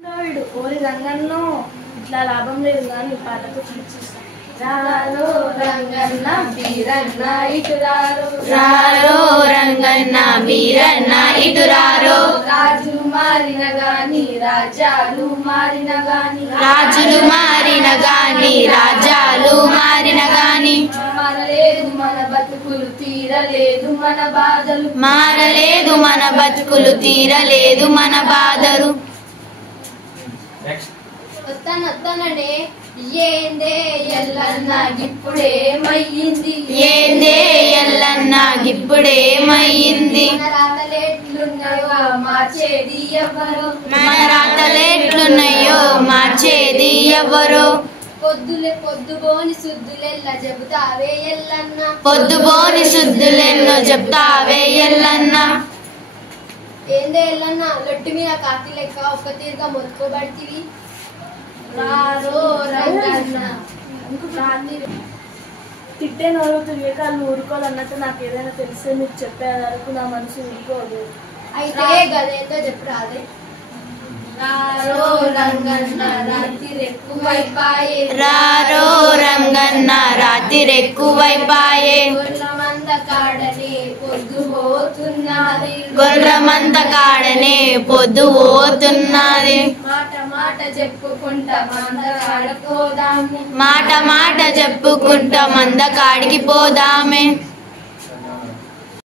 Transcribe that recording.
వీడు ఓరి రంగన్నో ఇట్లా లాభం లేదు కానీ పాటకు చూపిస్తాను. రారో రంగన్న బీరన్న ఇటురారో, రారో రంగన్న బీరన్న ఇటురారో. రాజులు మారిన గాని రాజ్యాలు మారిన గాని, రాజులు మారిన గాని రాజ్యాలు మారిన గాని, మారలేదు మన బతుకులు తీరలేదు మన బాధలు, మారలేదు మన బతుకులు తీరలేదు మన బాధలు. వస్తాననే ఏందే ఎల్లన్న గిప్పుడేమయ్యింది, ఏందే ఎల్లన్న గిప్పుడేమయ్యింది. మన రాతలెట్లున్నాయో మార్చేది ఎవ్వరు, మన రాతలెట్లున్నాయో మార్చేది ఎవరో. పొద్దుబోని శుద్ధులెల్ల చెబుతావే ఎల్లన్న, పొద్దుబోని శుద్ధులెన్నో చెప్తావే ఎల్లన్న. ఏందే ఎల్లన్న లొట్టు మీద కాకి లెక్క ఒక్క తీరుగా మొత్తుకోబడితివి. రారో రంగన్న తిట్టే నోరు తిరిగేకాళ్ళు ఊరుకోవాలన్నట్టు నాకు ఏదైనా తెలిస్తే మీకు చెప్పే వరకు నా మనసు ఊరుకోదు. అయితే గదేందో చెప్పు రాదే. రారో రంగన్న రాత్రిరెక్కువైపాయే, రారో రంగన్న రాత్రిరెక్కువైపాయే. గొర్రెమంద కాడనే పొద్దుపోతున్నది, గొర్రమంత కాడనే పొద్దు పోతున్నది. మాట మాట చెప్పుకుంటా మందకాడకు పోదాము, మాట మాట చెప్పుకుంటా మంద కాడికి పోదామే.